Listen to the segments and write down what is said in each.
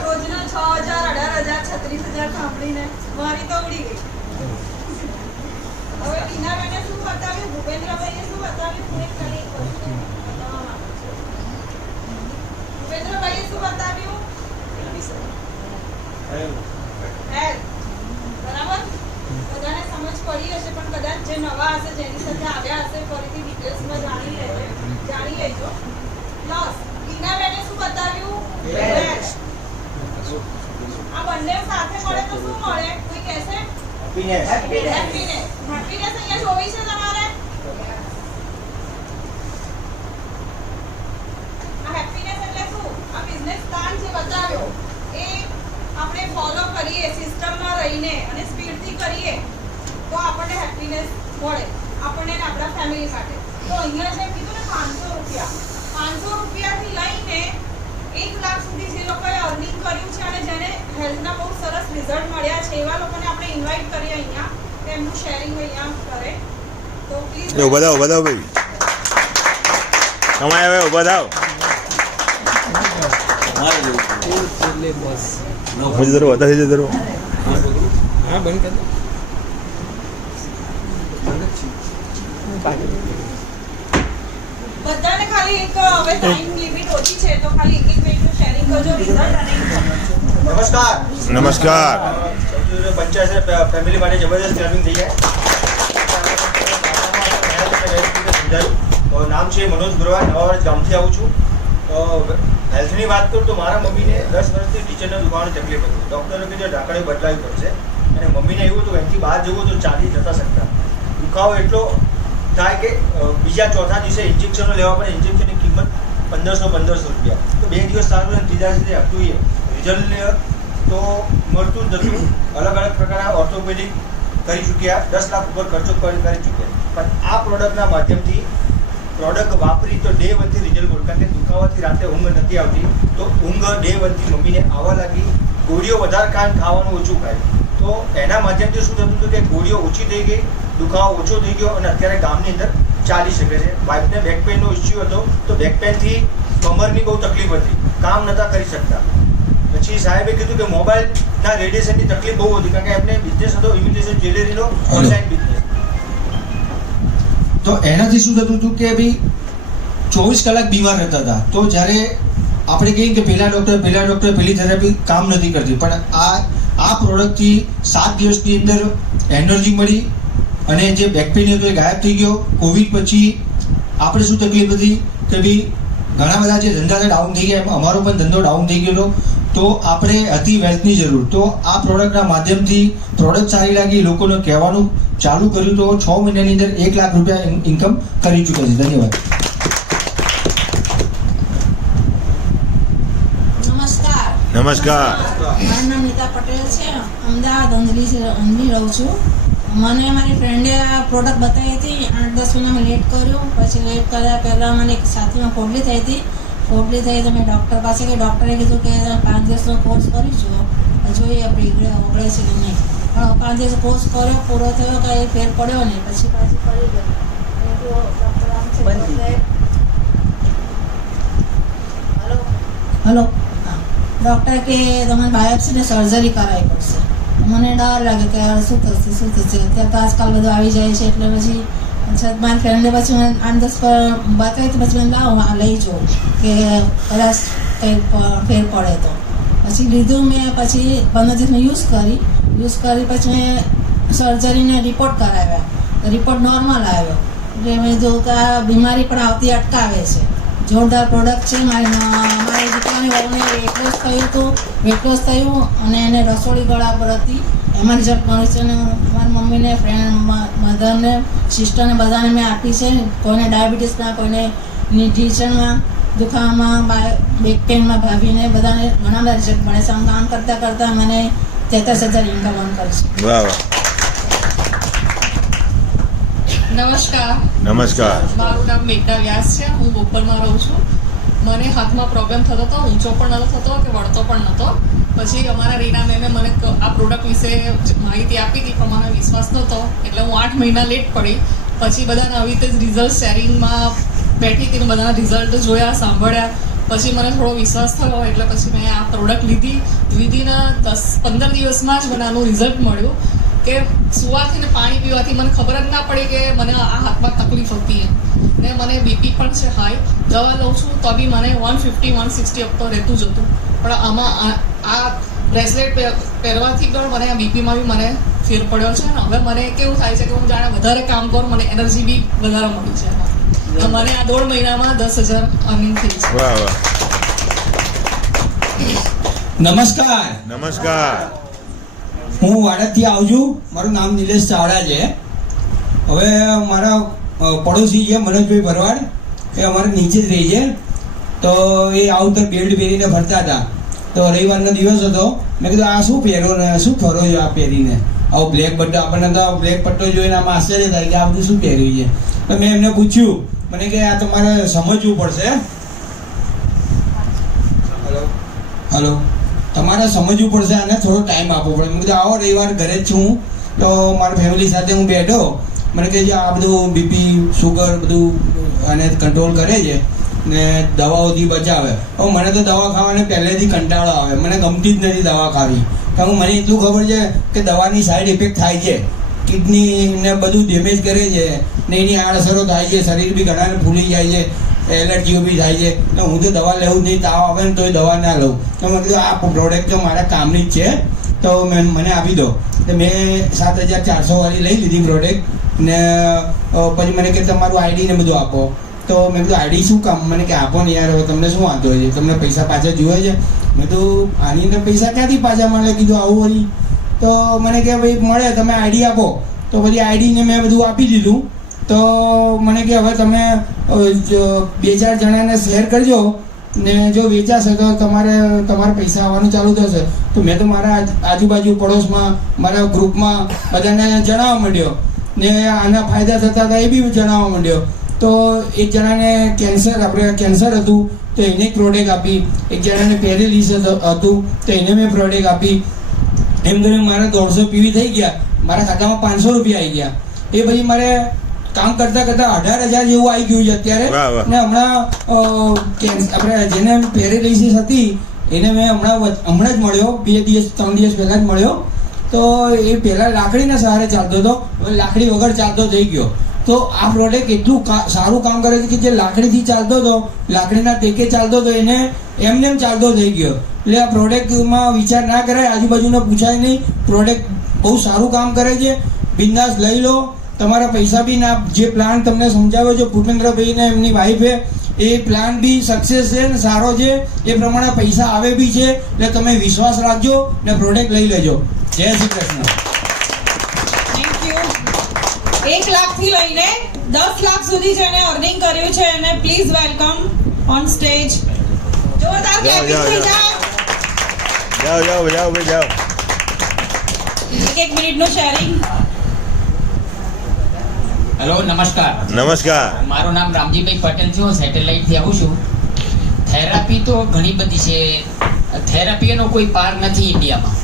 રોજના 6000, 18000, 36000 સાંભળીને મારી તો ઉડી ગઈ. હવે ટીનાબેને શું બતાવ્યું, ભૂપેન્દ્રભાઈએ શું બતાવ્યું, હું એક ખાલી એક વસ્તુ બતાવવા માંગુ છું. ભૂપેન્દ્રભાઈએ શું બતાવ્યું? હેલ્થ. બરાબર? બધાને સમજ પડી હશે, પણ કદાચ જે નવા હશે, જેની સાથે આવ્યા હશે, ફરીથી ડિટેલ્સમાં જાણી લેજો. પ્લસ ટીનાબેને શું બતાવ્યું? વેલ્થ. આ બંને સાથે મળે તો શું મળે? કોઈ કહેશે? હેપીનેસ. હેપીનેસ અહીંયા જોવી છે તમારે? આ હેપીનેસ એટલે શું? આ બિઝનેસ પ્લાન જે બતાવ્યો એ આપણે ફોલો કરીએ, સિસ્ટમમાં રહીને અને સ્પીડથી કરીએ તો આપણને હેપીનેસ મળે, આપણને અને આપણા ફેમિલી માટે. તો અહીંયા જે કીધું ને 500 રૂપિયાથી લઈને 1 લાખ સુધી જે લોકોએ અર્નિંગ કર્યું છે અને જેને હેલ્થના બહુ સરસ રિઝલ્ટ મળ્યા છે એવા લોકોને આપણે ઇન્વાઇટ કરીએ અહીંયા, તેમનું શેરિંગ અહીંયા કરે. તો પ્લીઝ ઉભા થાવ ભાઈ, તમારે હવે ઉભા થાવ. मुझे जरूर बता दीजिए जरूर. हाँ बंद कर दो. બધાને ખાલી એક હવે ટાઈમ લિમિટ ઓછી છે તો ખાલી એક મિનિટનું શેરિંગ કરજો રિઝલ્ટ અને નમસ્કાર. नमस्कार. પંચાયત ફેમિલી માટે જબરદસ્ત ટ્રેનિંગ થઈ જાય. નામ છે મનોજ ગુરવા, નવાવાડ ગામથી આવું છું. તો હેલ્થની વાત કરું તો મારા મમ્મીને 10 વર્ષથી ટીચરના દુખાવાની તકલીફ હતી. ડૉક્ટરે કીધું ઢાંકણી બદલાવી પડશે અને મમ્મીને એવું હતું અહીંથી બહાર જવું તો ચાલી જતા શકતા. દુખાવો એટલો થાય કે બીજા ચોથા દિવસે ઇન્જેક્શનો લેવા પડે. ઇન્જેક્શનની કિંમત 1500 રૂપિયા. તો 2 દિવસ સારું અને ત્રીજા દિવસે હતું એ રિઝલ્ટ તો મળતું જ નહોતું. અલગ અલગ પ્રકારના ઓર્થોપેડિક કરી ચૂક્યા, 10 લાખ ઉપર ખર્ચો કરી ચૂક્યા. પણ આ પ્રોડક્ટના માધ્યમથી પ્રોડક્ટ વાપરી તો ડે 1 થી રિઝલ્ટ મળ્યું. કારણ કે દુખાવાથી રાતે ઊંઘ નથી આવતી, તો ઊંઘ ડે 1 થી મમ્મીને આવવા લાગી. ગોળીઓ વધારે ખાવાનું ઓછું ખાય, તો એના માધ્યમથી શું થતું હતું કે ગોળીઓ ઓછી થઈ ગઈ, દુખાવો ઓછો થઈ ગયો અને અત્યારે ગામની અંદર ચાલી શકે છે. વાઇફને બેક પેઇનનો ઇસ્યુ હતો, તો બેક પેઇનથી કમરની બહુ તકલીફ હતી, કામ નહોતા કરી શકતા. પછી સાહેબે કીધું કે મોબાઈલના રેડિયેશનની તકલીફ બહુ હતી, કારણ કે એમને બિઝનેસ હતો ઇમિટેશન જ્વેલરીનો, ઓનલાઈન બિઝનેસ. તો એનાથી શું થતું હતું કે ભાઈ 24 કલાક બીમાર રહેતા હતા. તો જ્યારે આપણે કહીએ કે પહેલા ડૉક્ટર પહેલી થેરાપી કામ નથી કરતી, પણ આ પ્રોડક્ટથી 7 દિવસની અંદર એનર્જી મળી અને જે બેક પેઇન હતો એ ગાયબ થઈ ગયો. કોવિડ પછી આપણે શું તકલીફ હતી કે ભાઈ ઘણા બધા જે ધંધા ડાઉન થઈ ગયા, એમાં અમારો પણ ધંધો ડાઉન થઈ ગયેલો. તો આપણે હતી વેલ્થની જરૂર. તો આ પ્રોડક્ટના માધ્યમથી પ્રોડક્ટ સારી લાગી, લોકોને કહેવાનું ચાલુ કર્યું, તો 6 મહિનાની અંદર 1 લાખ રૂપિયા ઇન્કમ કરી ચૂક્યા છે. ધન્યવાદ. नमस्कार. મારું નામ નીતા પટેલ છે, અમદાવાદ અંધલી રહું છું. મને મારી ફ્રેન્ડે આ પ્રોડક્ટ બતાવી હતી. 8-10 મહિના મેં લેટ કર્યું. પછી લેટ કર્યા પહેલાં મને એક સાથીમાં ફોડલી થઈ હતી. ફોડલી થઈ તો મેં ડૉક્ટર પાસે ગઈ. ડૉક્ટરે કીધું કે 5 દિવસનો કોર્સ કરીશું, જોઈએ આપણે ઓગળે છે કે નહીં. પણ 5 દિવસ કોર્સ કર્યો, પૂરો થયો, કાંઈ ફેર પડ્યો નહીં. પછી પાછી કરી ગયો. ડૉક્ટર આમ છે હલો ડૉક્ટર કે તમારે બાયોપ્સીને સર્જરી કરાવવી પડશે. મને ડર લાગે કે શું થશે. અત્યારે તો આજકાલ બધું આવી જાય છે, એટલે પછી મારી ફ્રેન્ડે પછી મને 8-10 પર બતાવી તો પછી મને લાવો લઈ જાઉં કે કદાચ કંઈક ફેર પડે તો. પછી લીધું મેં. પછી 15 દિવસ મેં યુઝ કરી પછી મેં સર્જરીને રિપોર્ટ કરાવ્યા. રિપોર્ટ નોર્મલ આવ્યો. એટલે મેં કીધું કે આ બીમારી પણ આવતી અટકાવે છે. જોરદાર પ્રોડક્ટ છે. મારી દીકરાની વહુને વેટ લોસ થયું અને એને રસોડી ગળા પર હતી, એમાં રિઝલ્ટ મળ્યું છે. અને મારી મમ્મીને, ફ્રેન્ડ, મધરને, સિસ્ટરને બધાને મેં આપી છે. કોઈને ડાયાબિટીસમાં, કોઈને ન્યુટ્રિશનમાં, દુખાવામાં, બેક પેઇનમાં, ભાભીને બધાને ઘણા બધા રિઝલ્ટ મળે છે. આમ કામ કરતાં મને 33,000 ઇન્કમ અર્ન કરી છે. વાહ વાહ. નમસ્કાર. નમસ્કાર. મારું નામ મેઘના વ્યાસ છે. હું બોપલમાં રહું છું. મને હાથમાં પ્રોબ્લેમ થતો હતો, ઊંચો પણ નહોતો થતો કે વળતો પણ નહોતો. પછી અમારા રીના મેમે મને આ પ્રોડક્ટ વિશે માહિતી આપી હતી, પણ મને વિશ્વાસ નહોતો, એટલે હું 8 મહિના લેટ પડી. પછી બધાને આવી રીતે રિઝલ્ટ શેરિંગમાં બેઠી હતી, બધાના રિઝલ્ટ જોયા, સાંભળ્યા. પછી મને થોડો વિશ્વાસ થયો એટલે પછી મેં આ પ્રોડક્ટ લીધી. વિધિન 10-15 દિવસમાં જ મને આનું રિઝલ્ટ મળ્યું કે સુવાથી ને પાણી પીવાથી મને ખબર જ ના પડી કે મને આ હાથમાં તકલીફ હતી ને મને બીપી પણ છે હાઈ. દવા લઉં છું તો બી મને 150-160 અપ તો રહેતું જ હતું, પણ આમાં આ બ્રેસલેટ પહેરવાથી પણ મને આ બીપીમાં બી મને ફેર પડ્યો છે. અને હવે મને કેવું થાય છે કે હું જાણે વધારે કામ કરું, મને એનર્જી બી વધારે મળી છે એમાં. તો મને આ 1.5 મહિનામાં 10,000 અર્નિંગ થઈ છે. વાહ વાહ. નમસ્કાર, નમસ્કાર. હું વાડદથી આવું છું. મારું નામ નિલેશ ચાવડા છે. હવે મારા પડોશી છે મનોજભાઈ ભરવાડ, એ અમારે નીચે જ રહી છે. તો એ આઉટર બેલ્ટ પહેરીને ફરતા હતા. તો રવિવારનો દિવસ હતો. મેં કીધું આ શું પહેરો ને શું ફરો છો આ પહેરીને? આવો બ્લેક પટ્ટો, આપણને તો બ્લેક પટ્ટો જોઈને આમાં આશ્ચર્ય થાય કે આ બધું શું પહેર્યું છે. તો મેં એમને પૂછ્યું, મને કે આ તમારે સમજવું પડશે. હલો, તમારે સમજવું પડશે, આને થોડો ટાઈમ આપવો પડે. મેં કીધું આવો રવિવાર ઘરે જ છું. તો મારા ફેમિલી સાથે હું બેઠો. મને કહે છે આ બધું બીપી શુગર બધું આને કંટ્રોલ કરે છે ને દવાઓથી બચાવે. હવે મને તો દવા ખાવાને પહેલેથી કંટાળો આવે, મને ગમતી જ નથી દવા ખાવી. કારણ કે મને એટલું ખબર છે કે દવાની સાઈડ ઇફેક્ટ થાય છે, કિડનીને બધું ડેમેજ કરે છે ને એની આડઅસરો થાય છે, શરીર બી ઘણાને ફૂલી જાય છે, એલર્જીઓ બી થાય છે. તો હું તો દવા લેવું જ નહીં, તાવ આવે ને તોય દવા ના લઉં. તો મેં કીધું આ પ્રોડક્ટ તો મારા કામની જ છે, તો મને આપી દો. તો મેં 7,400 વાળી લઈ લીધી પ્રોડક્ટ ને પછી મને કે તમારું આઈડી ને બધું આપો. તો મેં કીધું આઈડી શું કામ? મને કે આપો ને યાર, હવે તમને શું વાંધો છે? તમને પૈસા પાછા જોઈએ છે? મેં તો આની અંદર પૈસા ક્યાંથી પાછા મળે? કીધું આવું વળી. તો મને કે ભાઈ મળે, તમે આઈડી આપો. તો પછી આઈડીને મેં બધું આપી દીધું. તો મને કે હવે તમે 2-4 જણાને શેર કરજો ને જો વેચાશે તો તમારે પૈસા આવવાનું ચાલુ થશે. તો મેં તો મારા આજુબાજુ પડોશમાં મારા ગ્રુપમાં બધાને જણાવવા માંડ્યો ને આના ફાયદા થતા હતા એ બી જણાવવા માંડ્યો. તો એક જણાને કેન્સર હતું તો એને પ્રોડક્ટ આપી, એક જણાને પેરેલિસિસ હતું તો એને મેં પ્રોડક્ટ આપી. એમ કરીને મારા 150 પીવી થઈ ગયા, મારા ખાતામાં 500 રૂપિયા આવી ગયા. એ પછી મારે કામ કરતા 18,000 જેવું આવી ગયું છે અત્યારે. ને હમણાં આપણે જેને પેરેલિસિસ હતી એને મેં હમણાં જ મળ્યો, 2-3 દિવસ પહેલા જ મળ્યો. તો એ પહેલાં લાકડીના સહારે ચાલતો હતો, હવે લાકડી વગર ચાલતો થઈ ગયો. તો આ પ્રોડક્ટ એટલું સારું કામ કરે છે કે જે લાકડીથી ચાલતો હતો, લાકડીના ટેકે ચાલતો હતો, એને એમને ચાલતો થઈ ગયો. એટલે આ પ્રોડક્ટમાં વિચાર ના કરાય, આજુબાજુને પૂછાય નહીં. પ્રોડક્ટ બહુ સારું કામ કરે છે, બિંદાસ લઈ લો. તમારા પૈસા બી ના, જે પ્લાન તમને સમજાવ્યો છે ભૂપેન્દ્રભાઈને એમની વાઈફે, એ પ્લાન બી સક્સેસ છે ને સારો છે, એ પ્રમાણે પૈસા આવે બી છે. એટલે તમે વિશ્વાસ રાખજો ને પ્રોડક્ટ લઈ લેજો. જય શ્રી કૃષ્ણ. Thank you. 1 લાખથી લઈને 10 લાખ સુધી જેને અર્નિંગ કર્યું છે એને પ્લીઝ વેલકમ ઓન સ્ટેજ. જોરદાર ક્લેપિંગ થઈ જાય. જાઓ ભાઈ જાઓ. 1 મિનિટનું શેરિંગ. હેલો, નમસ્કાર. નમસ્કાર. મારું નામ રામજીભાઈ પટેલ છે. હું સેટેલાઇટથી આવું છું. થેરાપી તો ઘણી બધી છે. થેરાપીનો કોઈ પાર નથી ઇન્ડિયામાં.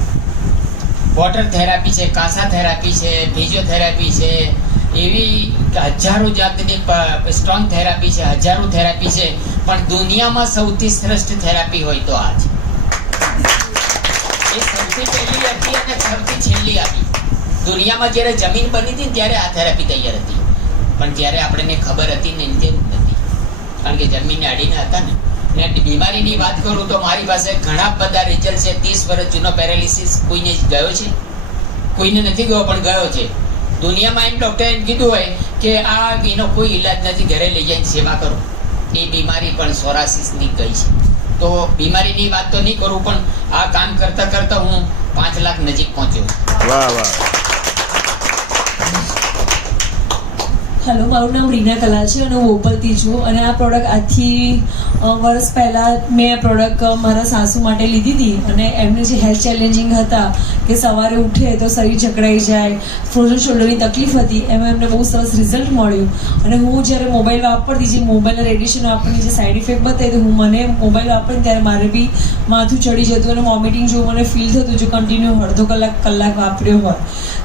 વોટર થેરાપી છે, કાસા થેરાપી છે, ફિઝિયોથેરાપી છે, એવી હજારો જાતની સ્ટ્રોંગ થેરાપી છે, હજારો થેરાપી છે. પણ દુનિયામાં સૌથી શ્રેષ્ઠ થેરાપી હોય તો આ છે. એ સૌથી પહેલી હતી અને સૌથી છેલ્લી આવી. દુનિયામાં જ્યારે જમીન બની હતી ત્યારે આ થેરાપી તૈયાર હતી, પણ ત્યારે આપણને ખબર હતી ને તેમ નથી, કારણ કે જમીનને અડીને હતા ને. બીમારીની વાત કરું તો મારી પાસે ઘણા બધા રિઝલ્ટ છે. 30 વર્ષ જૂનો પેરાલિસિસ કોઈને ગયો છે, કોઈને નથી ગયો પણ ગયો છે. દુનિયામાં એમ ડૉક્ટરે એમ કીધું હોય કે આ એનો કોઈ ઈલાજ નથી, ઘરે લઈ જઈને સેવા કરો. એ બીમારી પણ સોરાસિસની ગઈ છે. તો બીમારીની વાત તો નહીં કરું, પણ આ કામ કરતા કરતા હું 5 લાખ નજીક પહોંચ્યો. વાહ વાહ. હેલો, મારું નામ રીના કલા છે અને હું બોપલથી છું. અને આ પ્રોડક્ટ આજથી વર્ષ પહેલાં મેં આ પ્રોડક્ટ મારા સાસુ માટે લીધી હતી. અને એમને જે હેલ્થ ચેલેન્જિંગ હતા કે સવારે ઉઠે તો શરીર જકડાઈ જાય, ફ્રોઝન શોલ્ડરની તકલીફ હતી, એમાં એમને બહુ સરસ રિઝલ્ટ મળ્યું. અને હું જ્યારે મોબાઈલ વાપરતી, જે મોબાઈલના રેડિયેશન આપણને જે સાઈડ ઇફેક્ટ બતાવી, તો મને મોબાઈલ વાપરીને ત્યારે મારે બી માથું ચડી જતું અને વોમિટિંગ જેવું મને ફીલ થતું જો કન્ટિન્યુ અડધો કલાક વાપર્યો હોય.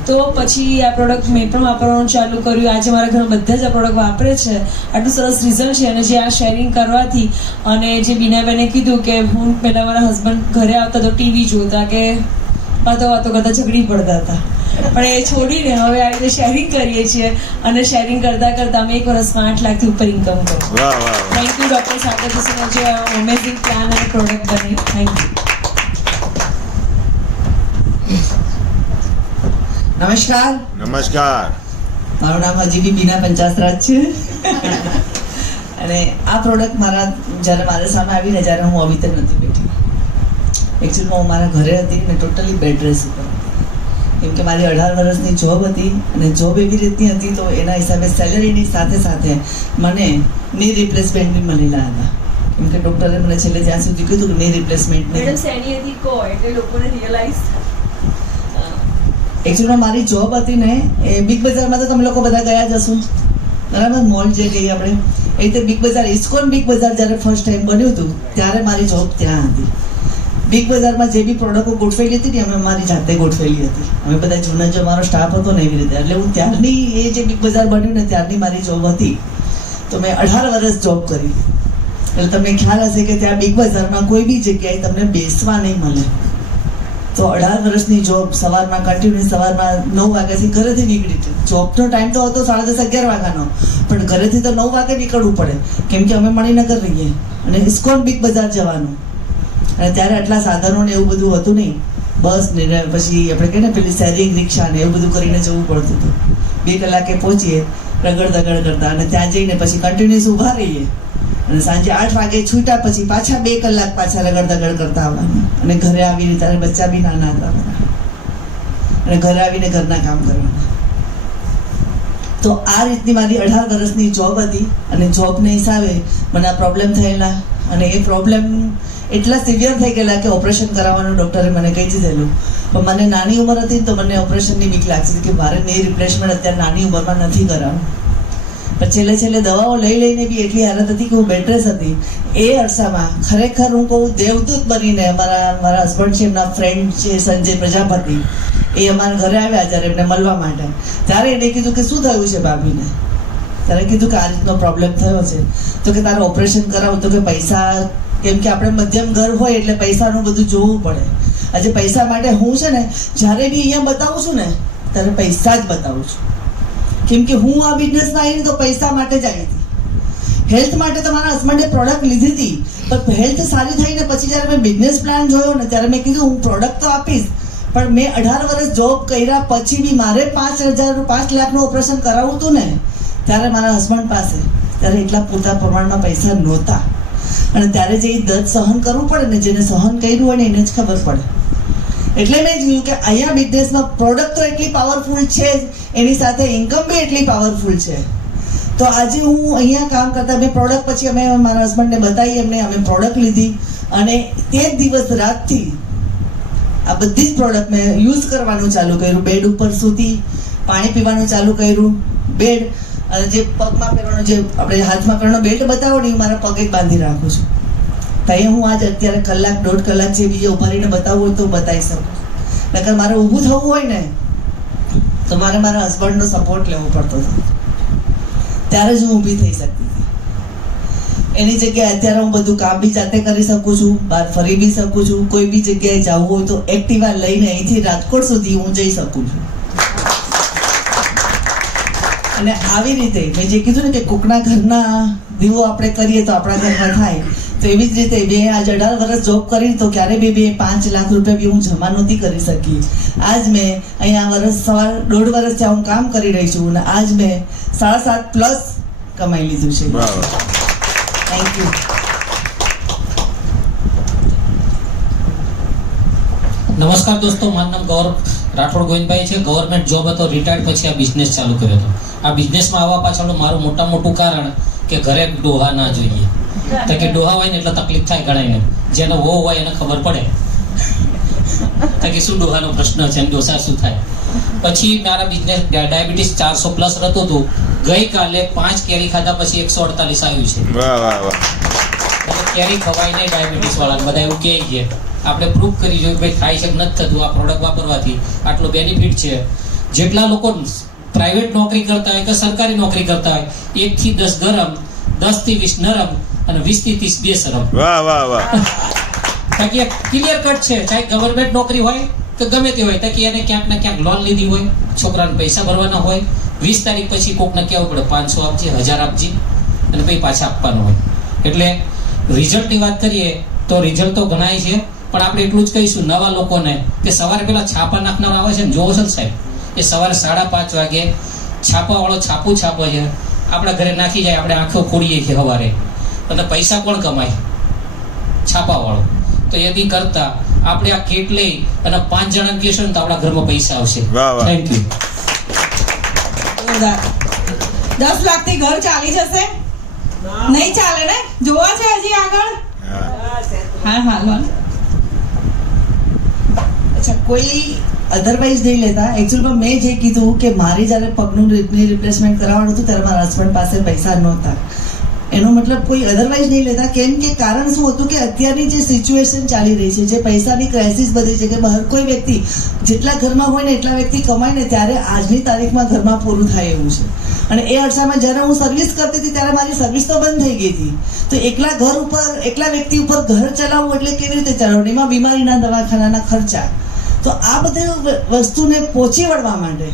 તો પછી આ પ્રોડક્ટ મેં પણ વાપરવાનું ચાલુ કર્યું. આજે મારા ઘરમાં બધા જ આ પ્રોડક્ટ વાપરે છે. આટલું સરસ રિઝલ્ટ છે. અને જે આ શેરિંગ કરવાથી અને જે બીનાબેને કીધું કે હું પહેલાં મારા હસબન્ડ ઘરે આવતા તો ટીવી જોતા કે વાતો કરતા ઝઘડી પડતા હતા, પણ એ છોડીને હવે આ રીતે શેરિંગ કરીએ છીએ અને શેરિંગ કરતાં અમે 1 વર્ષમાં 8 લાખથી ઉપર ઇન્કમ કરી. વાહ વાહ વાહ. થેન્ક યુ ડૉક્ટર સાગર જે અમેઝિંગ પ્લાન અને પ્રોડક્ટ બની. Thank you. નમસ્કાર, નમસ્કાર. મારું નામ હજી બી બીના પંચાસરાજ છે અને આ પ્રોડક્ટ જ્યારે મારા સામે આવીને જ્યારે હું આવી રીતે નથી બેઠી. એકચ્યુઅલમાં હું મારા ઘરે હતી ને ટોટલી બેડ રેસ્ટ ઉપર, કેમ કે મારી 18 વર્ષની જોબ હતી અને જોબ એવી રીતની હતી તો એના હિસાબે સેલરીની સાથે સાથે મને ની રિપ્લેસમેન્ટ બી મળેલા હતા. કેમ કે ડૉક્ટરે મને છેલ્લે જ્યાં સુધી કીધું કે ની રિપ્લેસમેન્ટ મેડમ શેની હતી કહો એટલે લોકોને રિયલાઇઝ. એકચ્યુઅલમાં મારી જોબ હતી ને એ બિગ બજારમાં તો તમે લોકો બધા ગયા જ હશો, બરાબર, મોલ જે કહીએ આપણે એ રીતે બિગ બજાર, ઇસ્કોન બિગ બજાર જ્યારે ફર્સ્ટ ટાઈમ બન્યું હતું ત્યારે મારી જોબ ત્યાં હતી. બિગ બજારમાં જે બી પ્રોડક્ટો ગોઠવેલી હતી ને અમે મારી જાતે ગોઠવેલી હતી. અમે બધા જૂના જે અમારો સ્ટાફ હતો ને એવી રીતે. એટલે હું ત્યારની એ જે બિગ બજાર બન્યું ને ત્યારની મારી જોબ હતી તો મેં 18 વર્ષ જોબ કરી. એટલે તમને ખ્યાલ હશે કે ત્યાં બિગ બજારમાં કોઈ બી જગ્યાએ તમને બેસવા નહીં મળે. તો 18 વર્ષની જોબ સવારમાં કન્ટિન્યુઅસ સવારમાં 9 વાગ્યાથી ઘરેથી નીકળી હતી. જોબનો ટાઈમ તો હતો 10:30 11 વાગ્યાનો, પણ ઘરેથી તો 9 વાગે નીકળવું પડે કેમ કે અમે મણિનગર રહીએ અને ઇસ્કોન બિગ બજાર જવાનું. અને ત્યારે આટલા સાધનો ને એવું બધું હતું નહીં, બસ ને પછી આપણે કહીએ ને પેલી શેરિંગ રિક્ષા ને એવું બધું કરીને જવું પડતું હતું. 2 કલાકે પહોંચીએ રગડ દગડ કરતા અને ત્યાં જઈને પછી કન્ટિન્યુઅસ ઊભા રહીએ અને સાંજે 8 વાગે છૂટ્યા પછી પાછા 2 કલાક પાછા રગડ દગડ કરતા આવવાનું અને ઘરે આવીને ત્યારે બચ્ચા બી નાના હતા અને ઘરે આવીને ઘરના કામ કરવાના. તો આ રીતની મારી 18 વર્ષની જોબ હતી અને જોબને હિસાબે મને આ પ્રોબ્લેમ થયેલા અને એ પ્રોબ્લેમ એટલા સિવિયર થઈ ગયેલા કે ઓપરેશન કરાવવાનું ડૉક્ટરે મને કહી દીધેલું. પણ મને નાની ઉંમર હતી તો મને ઓપરેશનની બીક લાગતી કે મારે ની રિપ્લેસમેન્ટ અત્યારે નાની ઉંમરમાં નથી કરાવવું. પણ છેલ્લે દવાઓ લઈને બી એટલી હાલત હતી કે હું બેડરેસ્ટ હતી. એ અરસામાં ખરેખર હું કહું દેવદૂત બનીને મારા હસબન્ડ છે, એમના ફ્રેન્ડ છે સંજય પ્રજાપતિ, એ અમારા ઘરે આવ્યા જ્યારે એમને મળવા માટે. ત્યારે એને કીધું કે શું થયું છે ભાભીને. ત્યારે કીધું કે આ રીતનો પ્રોબ્લેમ થયો છે. તો કે તારે ઓપરેશન કરાવું તો કે પૈસા, કેમ કે આપણે મધ્યમ ઘર હોય એટલે પૈસાનું બધું જોવું પડે. આજે પૈસા માટે હું છે ને જ્યારે બી અહીંયા બતાવું છું ને ત્યારે પૈસા જ બતાવું છું. કેમ કે હું આ બિઝનેસમાં આવીને તો પૈસા માટે જ આવી હતી. હેલ્થ માટે તો મારા હસબન્ડે પ્રોડક્ટ લીધી હતી, પણ હેલ્થ સારી થઈને પછી જ્યારે મેં બિઝનેસ પ્લાન જોયો ને ત્યારે મેં કીધું હું પ્રોડક્ટ તો આપીશ, પણ મેં 18 વર્ષ જોબ કર્યા પછી બી મારે 5 લાખનું ઓપરેશન કરાવવું હતું ને ત્યારે મારા હસબન્ડ પાસે ત્યારે એટલા પૂરતા પ્રમાણમાં પૈસા નહોતા. અને ત્યારે જે દર્દ સહન કરવું પડે ને, જેને સહન કર્યું હોય ને એને જ ખબર પડે. એટલે મેં જોયું કે અહીંયા બિઝનેસમાં પ્રોડક્ટ તો એટલી પાવરફુલ છે જ, એની સાથે ઇન્કમ બી એટલી પાવરફુલ છે. તો આજે હું અહીંયા કામ કરતા મેં પ્રોડક્ટ પછી અમે મારા હસબન્ડને બતાવી, અમે પ્રોડક્ટ લીધી અને તે જ દિવસ રાતથી આ બધી જ પ્રોડક્ટ મેં યુઝ કરવાનું ચાલુ કર્યું. બેડ ઉપર સૂતી પાણી પીવાનું ચાલુ કર્યું. બેડ અને જે પગમાં પહેરવાનો, જે આપણે હાથમાં પહેરવાનો બેલ્ટ બતાવો ને, હું મારા પગે બાંધી રાખું છું. તો હું આજ અત્યારે 1-1.5 કલાક જે બીજે ઉભા રહીને બતાવવું હોય તો બતાવી શકું. નકર મારે ઊભું થવું હોય ને તો મારે મારા હસબન્ડનો સપોર્ટ લેવો પડતો હતો. ત્યારે જ હું ઊભી થઈ શકતી હતી. એની જગ્યાએ અત્યારે હું બધું કામ બી જાતે કરી શકું છું, બહાર ફરી બી શકું છું. કોઈ બી જગ્યાએ જવું હોય તો એક્ટિવા લઈને અહીંથી રાજકોટ સુધી હું જઈ શકું છું. અને આવી રીતે મેં જે કીધું ને કે કોકના ઘરના દીવો આપણે કરીએ તો આપણા ઘરમાં થાય, તો એવી જ રીતે મેં આજ 18 વર્ષ જોબ કરી તો ક્યારે બી 5 લાખ રૂપિયા બી હું જમા નહોતી કરી શકી. આજ મેં અહીંયા 1.5 વર્ષ ત્યાં હું કામ કરી રહી છું અને આજ મેં 7.5+ કમાઈ લીધું છે. Thank you. નમસ્કાર દોસ્તો, મારું નામ ગૌરવ રાઠોડ ગોવિંદભાઈ છે. ગવર્મેન્ટ જોબ હતો, રિટાયર્ડ પછી આ બિઝનેસ ચાલુ કર્યો હતો. આ બિઝનેસમાં આવવા પાછળનું મારું મોટું કારણ કે ઘરે ડોહા ના જોઈએ. તો કે ડોહા હોય ને એટલે તકલીફ થાય ઘણાને, જેનો વહુ હોય એને ખબર પડે કે શું ડોહાનો પ્રશ્ન છે અને ડોસા શું થાય. પછી મારા બિઝનેસ ડાયાબિટીસ 400+ રહેતું હતું. ગઈકાલે 5 કેરી ખાધા પછી 148 આવ્યું છે. વાહ વાહ વાહ. કેરી ખવાય નહીં ડાયાબિટીસ વાળા બધા એવું કહે છે. આપણે પ્રૂફ કરી જોયું ભાઈ થાય છે કે નથી થતું. આ પ્રોડક્ટ વાપરવાથી આટલો બેનિફિટ છે. જેટલા લોકો પ્રાઇવેટ નોકરી કરતા હોય કે સરકારી નોકરી કરતા હોય 1 થી 10 ગરમ, 10 થી 20 નરમ અને 20 થી 30 બેશરમ. વાહ વાહ વાહ. તાકી ક્લિયર કટ છે, ચાહે ગવર્મેન્ટ નોકરી હોય કે ગમે તે હોય, તાકી એને ક્યાંક ને ક્યાંક લોન લીધી હોય, છોકરાને પૈસા ભરવાના હોય, 20 તારીખ પછી કોકને કહેવું પડે 500 આપજે, 1000 આપજે, અને પછી પાછા આપવાનું હોય. એટલે રિઝલ્ટની વાત કરીએ તો રિઝલ્ટ તો ઘણાય છે, પણ આપણે એટલું જ કહીશું નવા લોકોને કે સવારે પેલા છાપા નાખનાર આવે છે ને, જોવો છો ને સાહેબ, એ સવારે 5:30 વાગે છાપાવાળો છાપું છાપે છે, આપણા ઘરે નાખી જાય, આપણે આંખો ખોડીએ છીએ સવારે, અને પૈસા કોણ કમાય? છાપાવાળો. તો એથી કરતા આપણે આ કીટ લઈ અને 5 જણાને કહેશું ને તો આપણા ઘરમાં પૈસા આવશે. Thank you. 10 લાખથી ઘર ચાલી જશે? નહીં ચાલે ને? જોવા છે હજી આગળ? હા હાલો. અચ્છા, કોઈ અધરવાઇઝ નહીં લેતા. એકચ્યુઅલમાં મેં જે કીધું કે મારી જ્યારે પગનું ની રિપ્લેસમેન્ટ કરાવવાનું હતું ત્યારે મારા હસબન્ડ પાસે પૈસા નહોતા, એનો મતલબ કોઈ અધરવાઇઝ નહીં લેતા. કેમ કે કારણ શું હતું કે અત્યારની જે સિચ્યુએશન ચાલી રહી છે, જે પૈસાની ક્રાઇસિસ બધી છે, કે બહાર કોઈ વ્યક્તિ જેટલા ઘરમાં હોય ને એટલા વ્યક્તિ કમાય ને ત્યારે આજની તારીખમાં ઘરમાં પૂરું થાય એવું છે. અને એ અરસામાં જ્યારે હું સર્વિસ કરતી હતી ત્યારે મારી સર્વિસ તો બંધ થઈ ગઈ હતી. તો એકલા ઘર ઉપર, એકલા વ્યક્તિ ઉપર ઘર ચલાવવું એટલે કેવી રીતે ચલાવવું? એમાં બીમારીના દવાખાનાના ખર્ચા. તો આ બધી વસ્તુને પહોંચી વળવા માટે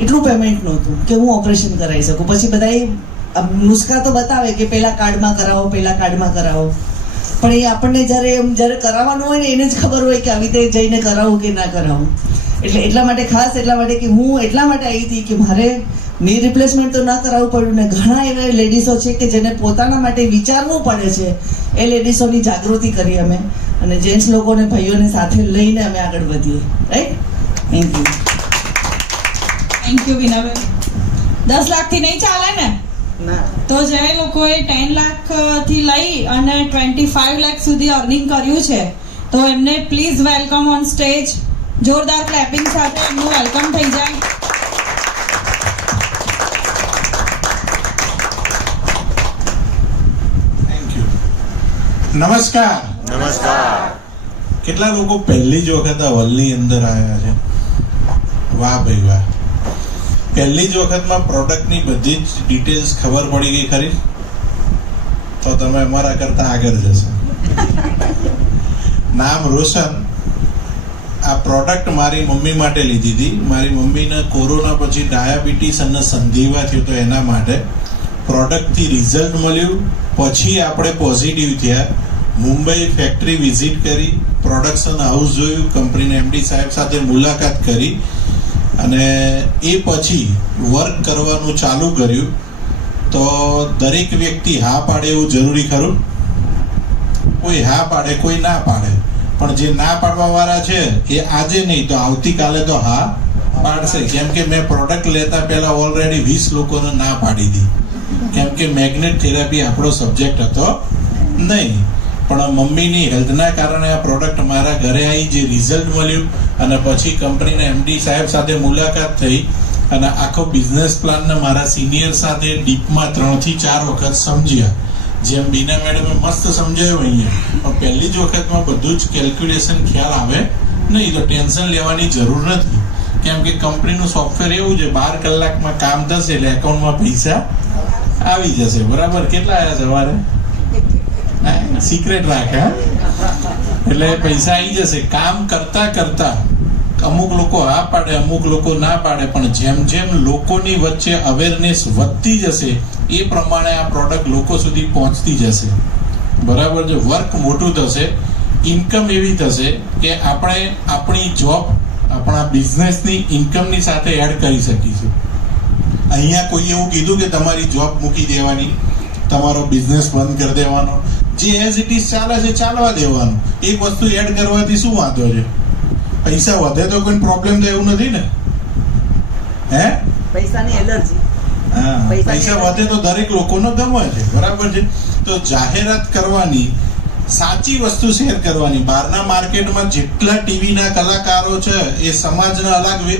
એટલું પેમેન્ટ નહોતું કે હું ઓપરેશન કરાવી શકું. પછી બધા નુસ્ખા તો બતાવે કે પહેલા કાર્ડમાં કરાવો, પહેલા કાર્ડમાં કરાવો, પણ એ આપણને જ્યારે કરાવવાનું હોય ને એને જ ખબર હોય કે આવી રીતે જઈને કરાવવું કે ના કરાવવું. એટલે એટલા માટે ખાસ એટલા માટે કે હું એટલા માટે આવી હતી કે મારે ની રિપ્લેસમેન્ટ તો ન કરાવવું પડ્યું. ને ઘણા એવા લેડીઝો છે કે જેને પોતાના માટે વિચારવું પડે છે, એ લેડીઝોની જાગૃતિ કરી અમે, અને જેન્ટ્સ લોકોને, ભાઈઓને સાથે લઈને અમે આગળ વધીએ. Right? Thank you. Thank you વિનાબેન. 10 લાખથી નહીં ચાલે ને? ના. તો જે લોકોએ 10 લાખથી લઈ અને 25 લાખ સુધી અર્નિંગ કર્યું છે, તો એમને પ્લીઝ વેલકમ ઓન સ્ટેજ. જોરદાર ક્લેપિંગ સાથે એમનું વેલકમ થઈ જાય. નમસ્કાર. નમસ્કાર. કેટલા લોકો પહેલી જ વખત આ વર્લ્ડની અંદર આવ્યા છે? વાહ ભાઈ વાહ. પહેલી જ વખતમાં પ્રોડક્ટની બધી જ ડિટેલ્સ ખબર પડી ગઈ ખરી? તો તમે અમારા કરતા આગળ જશો. નામ રોશન. આ પ્રોડક્ટ મારી મમ્મી માટે લીધી હતી. મારી મમ્મીને કોરોના પછી ડાયાબિટીસ અને સંધિવા થયું, તો એના માટે પ્રોડક્ટથી રિઝલ્ટ મળ્યું. પછી આપણે પોઝિટિવ થયા. મુંબઈ ફેક્ટરી વિઝિટ કરી, પ્રોડક્શન હાઉસ જોયું, કંપનીના એમડી સાહેબ સાથે મુલાકાત કરી, અને એ પછી વર્ક કરવાનું ચાલુ કર્યું. તો દરેક વ્યક્તિ હા પાડે એવું જરૂરી ખરું? કોઈ હા પાડે, કોઈ ના પાડે. પણ જે ના પાડવા વાળા છે એ આજે નહીં તો આવતીકાલે તો હા પાડશે. કેમ કે મેં પ્રોડક્ટ લેતા પહેલા ઓલરેડી 20 લોકોને ના પાડી હતી, કેમ કે મેગ્નેટ થેરાપી આપણો સબ્જેક્ટ હતો નહીં. પણ મમ્મીની હેલ્થના કારણે આ પ્રોડક્ટ મારા ઘરે આવી, જે રિઝલ્ટ મળ્યું, અને પછી કંપનીના એમડી સાહેબ સાથે મુલાકાત થઈ, અને આખો બિઝનેસ પ્લાનને મારા સિનિયર સાથે ડીપમાં 3 થી 4 વખત સમજ્યા. જેમ બીના મેડમે મસ્ત સમજાવ્યું અહીંયા, પણ પહેલી જ વખતમાં બધું જ કેલ્ક્યુલેશન ખ્યાલ આવે નહીં, તો ટેન્શન લેવાની જરૂર નથી. કેમ કે કંપનીનું સોફ્ટવેર એવું છે, 12 કલાકમાં કામ થશે એટલે એકાઉન્ટમાં પૈસા આવી જશે. બરાબર? કેટલા આવ્યા સવારે? સિક્રેટ રાખે. એટલે પૈસા આવી જશે. કામ કરતા કરતા અમુક લોકો હા પાડે, અમુક લોકો ના પાડે, પણ જેમ જેમ લોકોની વચ્ચે અવેરનેસ વધતી જશે એ પ્રમાણે આ પ્રોડક્ટ લોકો સુધી પહોંચતી જશે. બરાબર છે? વર્ક મોટું થશે, ઇન્કમ એવી થશે કે આપણે આપણી જોબ આપણા બિઝનેસની ઇન્કમની સાથે એડ કરી શકીશું. અહીંયા કોઈ એવું કીધું કે તમારી જોબ મૂકી દેવાની, તમારો બિઝનેસ બંધ કરી દેવાનો? જે એઝ ઇટ ઇઝ ચાલે છે ચાલવા દેવાનું. એક વસ્તુ એડ કરવાથી શું વાંધો છે? પૈસા વધે તો કોઈ પ્રોબ્લેમ તો એવું નથી ને? હે? પૈસાની એલર્જી. હા, પૈસા વધે તો દરેક લોકોનો ગમે છે. બરાબર છે? તો જાહેરાત કરવાની, સાચી વસ્તુ શેર કરવાની. બહારના માર્કેટમાં જેટલા ટીવીના કલાકારો છે એ સમાજને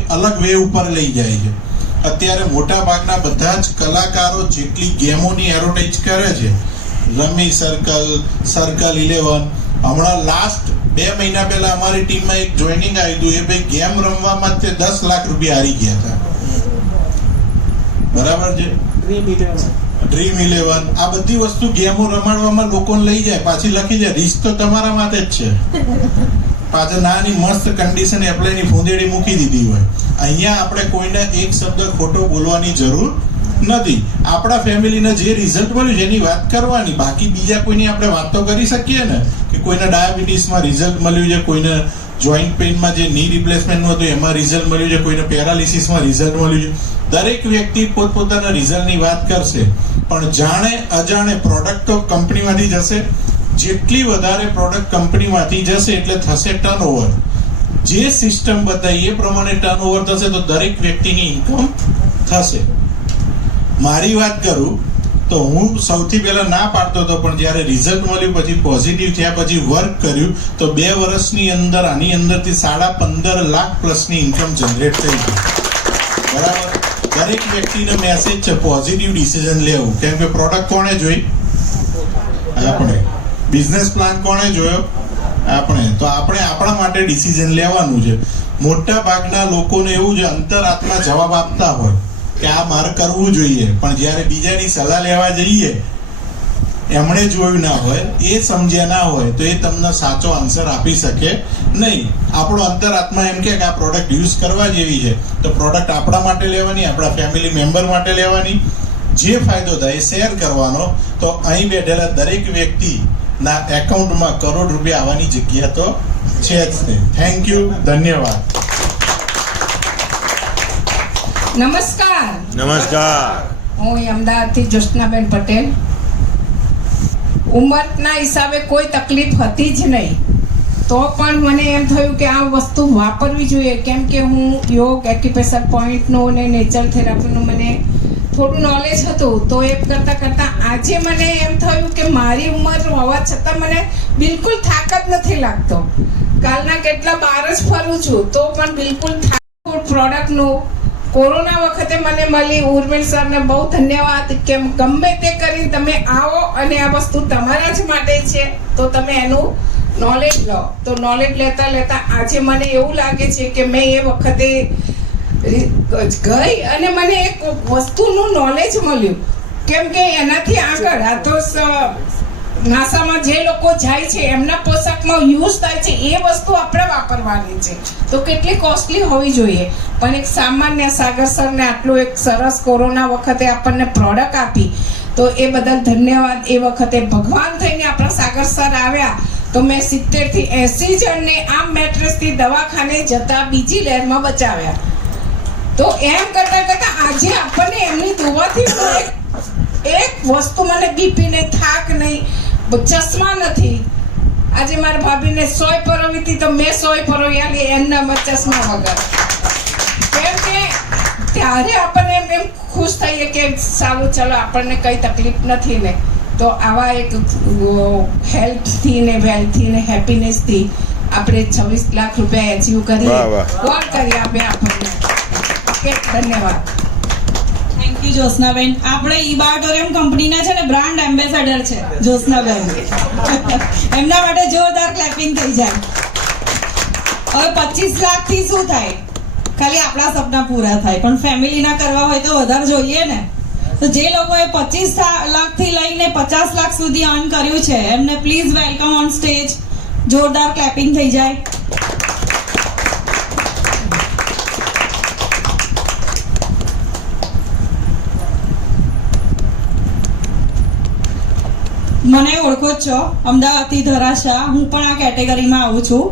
અલગ વે ઉપર લઈ જાય છે. અત્યારે મોટા ભાગના બધા જ કલાકારો જેટલી ગેમોની એડવર્ટાઇઝ કરે છે, રમી સર્કલ, સર્કલ 11, હમણાં લાસ્ટ 2 મહિના પહેલા અમારી ટીમમાં એક જોઈનિંગ આવ્યું હતું. એ ભાઈ ગેમ રમવામાં તે 10 લાખ રૂપિયા હારી ગયા હતા. બરાબર છે? ડ્રીમ 11 આ બધી વસ્તુ ગેમો રમાડવામાં લોકોને લઈ જાય, પાછી લખી જાય રિસ્ક તો તમારા માટે જ છે. પાછળ નાની મસ્ત કન્ડિશન એપ્લાયની ફૂંદેડી મૂકી દીધી હોય. અહીંયા આપણે કોઈને એક શબ્દ ખોટો બોલવાની જરૂર નથી. આપણા ફેમિલીને જે રિઝલ્ટ મળ્યું છે એની વાત કરવાની, બાકી બીજા કોઈની આપણે વાત તો કરી શકીએ ને કે કોઈને ડાયાબિટીસમાં રિઝલ્ટ મળ્યું છે, કોઈને જોઈન્ટ પેઇનમાં જે ની રિપ્લેસમેન્ટનું હતું એમાં રિઝલ્ટ મળ્યું છે, કોઈને પેરાલિસિસમાં રિઝલ્ટ મળ્યું છે. દરેક વ્યક્તિ પોતપોતાના રિઝલ્ટની વાત કરશે, પણ જાણે અજાણે પ્રોડક્ટ તો કંપનીમાંથી જશે. જેટલી વધારે પ્રોડક્ટ કંપનીમાંથી જશે એટલે થશે ટર્નઓવર. જે સિસ્ટમ બતાવી એ પ્રમાણે ટર્નઓવર થશે તો દરેક વ્યક્તિની ઇન્કમ થશે. મારી વાત કરું તો હું સૌથી પહેલા ના પાડતો હતો, પણ જ્યારે રિઝલ્ટ મળ્યું પછી પોઝિટિવ થયા પછી વર્ક કર્યું તો 2 વર્ષની અંદર આની અંદરથી 15.5 લાખ પ્લસની ઇન્કમ જનરેટ થઈ ગઈ. બરાબર? દરેક વ્યક્તિને મેસેજ છે પોઝિટિવ ડિસિઝન લેવું. કેમ કે પ્રોડક્ટ કોણે જોઈ? આપણે. બિઝનેસ પ્લાન કોણે જોયો? આપણે. તો આપણે આપણા માટે ડિસિઝન લેવાનું છે. મોટા ભાગના લોકોને એવું છે અંતરાત્મા જવાબ આપતા હોય કે આ મારે કરવું જોઈએ, પણ જ્યારે બીજાની સલાહ લેવા જઈએ એમણે જોયું ના હોય, એ સમજ્યા ના હોય તો એ તમને સાચો આન્સર આપી શકે નહીં. આપણો અંતરાત્મા એમ કે આ પ્રોડક્ટ યુઝ કરવા જેવી છે તો પ્રોડક્ટ આપણા માટે લેવાની, આપણા ફેમિલી મેમ્બર માટે લેવાની, જે ફાયદો થાય એ શેર કરવાનો. તો અહીં બેઠેલા દરેક વ્યક્તિના એકાઉન્ટમાં કરોડ રૂપિયા આવવાની જગ્યા તો છે જ નહીં. થેન્ક યુ, ધન્યવાદ. નમસ્કાર. નમસ્કાર. હું અમદાવાદથી જ્યોત્સનાબેન પટેલ. ઉંમરના હિસાબે કોઈ તકલીફ હતી જ નહીં, તો પણ મને એમ થયું કે આ વસ્તુ વાપરવી જોઈએ. કેમ કે હું યોગ, એક્યુપ્રેશર પોઈન્ટનું અને નેચર થેરાપીનું મને થોડું નોલેજ હતું. તો એ કરતાં કરતાં આજે મને એમ થયું કે મારી ઉંમર હોવા છતાં મને બિલકુલ થાક જ નથી લાગતો. કાલના કેટલા બહાર જ ફરું છું તો પણ બિલકુલ થાક. પ્રોડક્ટનું કોરોના વખતે મને મળી. ઉર્મિલ સરને બહુ ધન્યવાદ કે ગમે તે કરીને તમે આવો અને આ વસ્તુ તમારા જ માટે છે તો તમે એનું નોલેજ લો. તો નોલેજ લેતા લેતા આજે મને એવું લાગે છે કે મેં એ વખતે ગઈ અને મને એક વસ્તુનું નોલેજ મળ્યું. કેમ કે એનાથી આગળ આ તો નાસામાં જે લોકો જાય છે એમના પોશાકમાં યુઝ થાય છે એ વસ્તુ આપણે વાપરવાની છે તો કેટલી કોસ્ટલી હોવી જોઈએ. પણ એક સામાન્ય સાગર સરને આટલું એક સરસ કોરોના વખતે આપણને પ્રોડક્ટ આપી તો એ બદલ ધન્યવાદ. એ વખતે ભગવાન થઈને આપણા સાગર સર આવ્યા તો મેં 70 થી 80 જણને આ મેટ્રેસથી દવાખાને જતા બીજી લહેરમાં બચાવ્યા. તો એમ કરતા કરતા આજે આપણને એમની દુઆથી એક વસ્તુ મને બીપી નહીં, થાક નહીં, ચશ્મા નથી. આજે મારા ભાભીને 100 પરોવી હતી તો મેં 100 પરોવ્યા એમના ચશ્મા વગર. કેમ કે ત્યારે આપણને એમ ખુશ થઈએ કે સારું ચલો આપણને કઈ તકલીફ નથી ને. તો આવા એક હેલ્થથી ને વેલ્થથી ને હેપીનેસથી આપણે 26 લાખ રૂપિયા એચીવ કરી કોણ કરી આપે આપણને. ઓકે, ધન્યવાદ. થેન્ક યુ જ્યોત્સનાબેન. આપણે ઈબાર્ટોરિયમ કંપનીના છે ને બ્રાન્ડ એમ્બેસેડર છે જ્યોત્સનાબેન. એમના માટે જોરદાર ક્લેપિંગ થઈ જાય. હવે 25 લાખથી શું થાય? ખાલી આપણા સપના પૂરા થાય, પણ ફેમિલીના કરવા હોય તો વધારે જોઈએ ને. તો જે લોકોએ 25 લાખથી લઈને 50 લાખ સુધી અર્ન કર્યું છે એમને પ્લીઝ વેલકમ ઓન સ્ટેજ. જોરદાર ક્લેપિંગ થઈ જાય. મને ઓળખો જ છો, અમદાવાદથી ધરાશા. હું પણ આ કેટેગરીમાં આવું છું.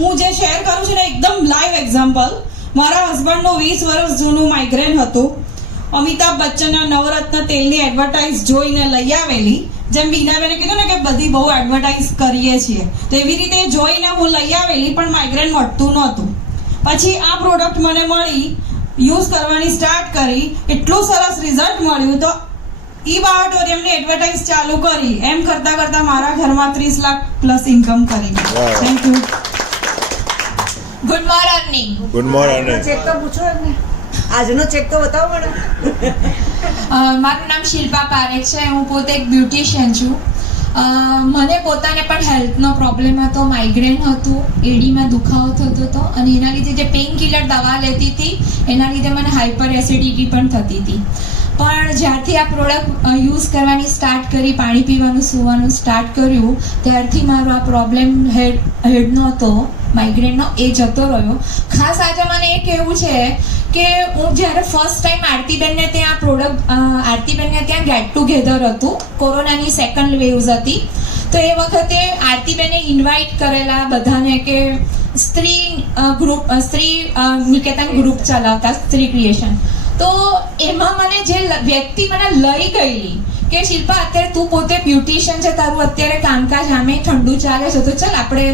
હું જે શેર કરું છું ને એકદમ લાઈવ એક્ઝામ્પલ. મારા હસબન્ડનું 20 વર્ષ જૂનું માઇગ્રેન હતું. અમિતાભ બચ્ચનના નવરત્ન તેલની એડવર્ટાઇઝ જોઈને લઈ આવેલી. જેમ બીનાબેને કીધું ને કે બધી બહુ એડવર્ટાઇઝ કરીએ છીએ તો એવી રીતે જોઈને હું લઈ આવેલી, પણ માઇગ્રેન મટતું નહોતું. પછી આ પ્રોડક્ટ મને મળી, યુઝ કરવાની સ્ટાર્ટ કરી, એટલું સરસ રિઝલ્ટ મળ્યું તો ઈબાર્ટોરિયમની એડવર્ટાઇઝ ચાલુ કરી. એમ કરતા કરતા મારા ઘરમાં 30 લાખ પ્લસ ઇન્કમ કરી. Thank you. Good morning. Good morning. Check તો પૂછો ને, આજનો ચેક તો બતાવો મેડમ. મારું નામ શિલ્પા પારેખ છે. હું પોતે એક બ્યુટિશિયન છું. મને પોતાને પણ હેલ્થનો પ્રોબ્લેમ હતો, માઇગ્રેન હતું, એડીમાં દુખાવો થતો હતો અને એના લીધે જે પેઇન કિલર દવા લેતી હતી એના લીધે મને હાઇપર એસિડિટી પણ થતી હતી. પણ જ્યારથી આ પ્રોડક્ટ યુઝ કરવાની સ્ટાર્ટ કરી, પાણી પીવાનું, સૂવાનું સ્ટાર્ટ કર્યું, ત્યારથી મારો આ પ્રોબ્લેમ હેડનો હતો, માઇગ્રેનનો, એ જતો રહ્યો. ખાસ આજે મને એ કહેવું છે કે હું જ્યારે ફર્સ્ટ ટાઈમ આરતીબેનને ત્યાં ગેટ ટુગેધર હતું, કોરોનાની સેકન્ડ વેવ્સ હતી, તો એ વખતે આરતીબેને ઇન્વાઇટ કરેલા બધાને કે સ્ત્રી નિકેતન ગ્રુપ ચલાવતા, સ્ત્રી ક્રિએશન. તો એમાં મને જે વ્યક્તિ મને લઈ ગયેલી કે શિલ્પા, અત્યારે તું પોતે બ્યુટિશિયન છે, તારું અત્યારે કામકાજ આમે ઠંડુ ચાલે છે, તો ચાલ આપણે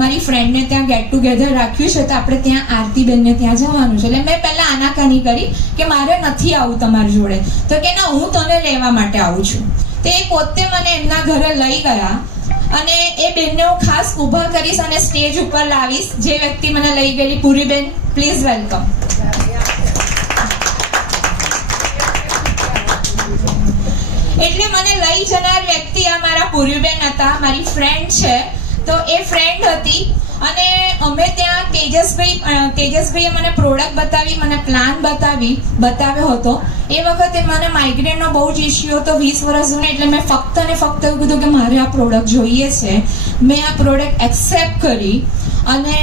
મારી ફ્રેન્ડને ત્યાં ગેટ ટુગેધર રાખ્યું છે તો આપણે ત્યાં આરતીબેનને ત્યાં જવાનું છે. એટલે મેં પહેલાં આનાકાની કરી કે મારે નથી આવું તમારી જોડે. તો કે ના, હું તને લેવા માટે આવું છું. તો એ પોતે મને એમના ઘરે લઈ ગયા અને એ બેનને હું ખાસ ઊભા કરીશ અને સ્ટેજ ઉપર લાવીશ. જે વ્યક્તિ મને લઈ ગયેલી, પૂરીબેન, પ્લીઝ વેલકમ. એટલે મને લઈ જનાર વ્યક્તિ આ મારા પૂરીબેન હતા, મારી ફ્રેન્ડ છે. તો એ ફ્રેન્ડ હતી અને અમે ત્યાં તેજસભાઈએ મને પ્રોડક્ટ બતાવી, મને પ્લાન બતાવ્યો હતો. એ વખતે મને માઇગ્રેનનો બહુ જ ઇસ્યુ હતો, 20 વર્ષ જૂનો. એટલે મેં ફક્ત ને ફક્ત એવું કીધું કે મારે આ પ્રોડક્ટ જોઈએ છે. મેં આ પ્રોડક્ટ એક્સેપ્ટ કરી અને